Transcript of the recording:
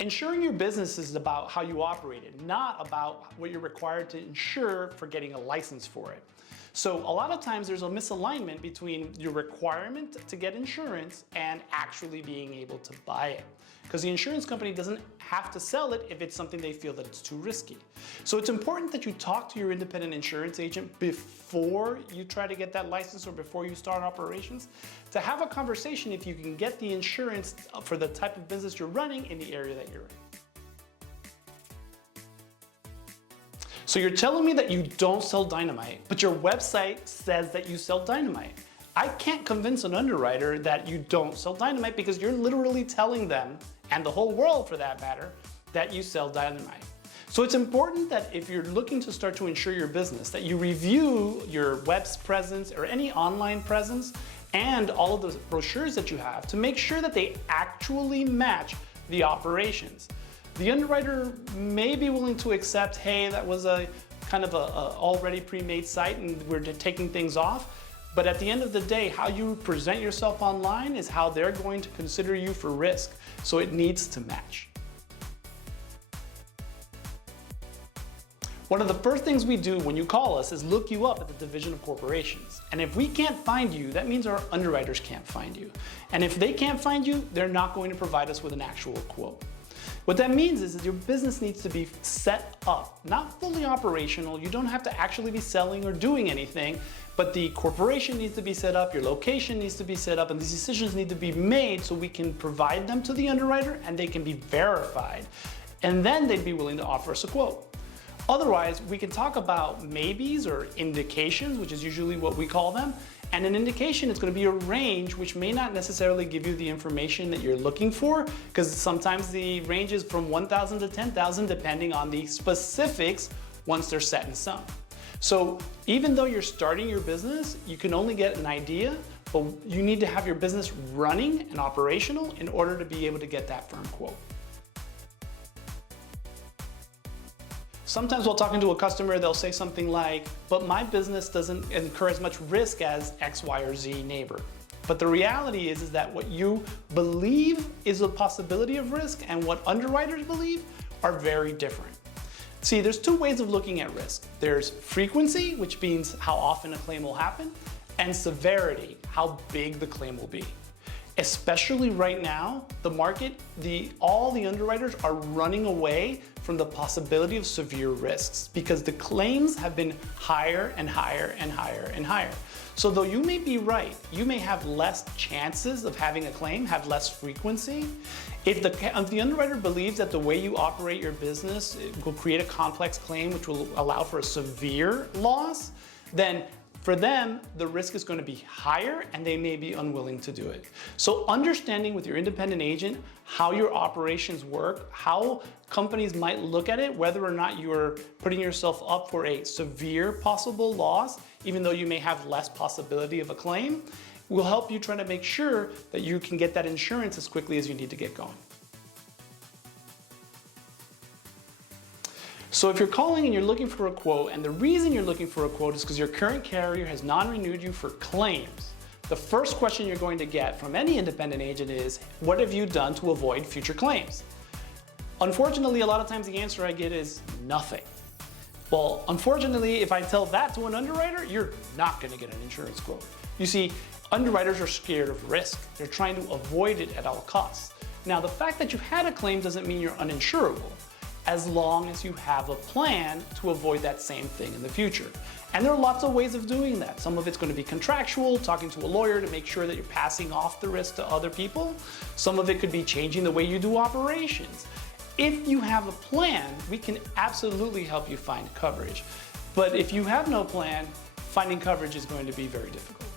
Insuring your business is about how you operate it, not about what you're required to insure for getting a license for it. So a lot of times there's a misalignment between your requirement to get insurance and actually being able to buy it. Because the insurance company doesn't have to sell it if it's something they feel that it's too risky. So it's important that you talk to your independent insurance agent before you try to get that license or before you start operations to have a conversation if you can get the insurance for the type of business you're running in the area that you're in. So you're telling me that you don't sell dynamite, but your website says that you sell dynamite. I can't convince an underwriter that you don't sell dynamite because you're literally telling them, and the whole world for that matter, that you sell dynamite. So it's important that if you're looking to start to insure your business, that you review your web's presence or any online presence and all of the brochures that you have to make sure that they actually match the operations. The underwriter may be willing to accept, hey, that was a kind of a already pre-made site and we're taking things off. But at the end of the day, how you present yourself online is how they're going to consider you for risk. So it needs to match. One of the first things we do when you call us is look you up at the Division of Corporations. And if we can't find you, that means our underwriters can't find you. And if they can't find you, they're not going to provide us with an actual quote. What that means is that your business needs to be set up, not fully operational. You don't have to actually be selling or doing anything, but the corporation needs to be set up, your location needs to be set up, and these decisions need to be made so we can provide them to the underwriter and they can be verified. And then they'd be willing to offer us a quote. Otherwise, we can talk about maybes or indications, which is usually what we call them. And an indication is going to be a range which may not necessarily give you the information that you're looking for, because sometimes the range is from 1,000 to 10,000 depending on the specifics once they're set in stone. So even though you're starting your business, you can only get an idea, but you need to have your business running and operational in order to be able to get that firm quote. Sometimes while talking to a customer, they'll say something like, but my business doesn't incur as much risk as X, Y, or Z neighbor. But the reality is that what you believe is a possibility of risk and what underwriters believe are very different. See, there's two ways of looking at risk. There's frequency, which means how often a claim will happen, and severity, how big the claim will be. Especially right now, the market, all the underwriters are running away from the possibility of severe risks because the claims have been higher and higher and higher and higher. So though you may be right, you may have less chances of having a claim, have less frequency. If the underwriter believes that the way you operate your business will create a complex claim which will allow for a severe loss, then for them, the risk is going to be higher and they may be unwilling to do it. So understanding with your independent agent how your operations work, how companies might look at it, whether or not you're putting yourself up for a severe possible loss, even though you may have less possibility of a claim, will help you try to make sure that you can get that insurance as quickly as you need to get going. So if you're calling and you're looking for a quote, and the reason you're looking for a quote is because your current carrier has non-renewed you for claims, the first question you're going to get from any independent agent is, what have you done to avoid future claims? Unfortunately, a lot of times the answer I get is nothing. Well, unfortunately, if I tell that to an underwriter, you're not going to get an insurance quote. You see, underwriters are scared of risk. They're trying to avoid it at all costs. Now, the fact that you had a claim doesn't mean you're uninsurable, as long as you have a plan to avoid that same thing in the future. And there are lots of ways of doing that. Some of it's going to be contractual, talking to a lawyer to make sure that you're passing off the risk to other people. Some of it could be changing the way you do operations. If you have a plan, we can absolutely help you find coverage. But if you have no plan, finding coverage is going to be very difficult.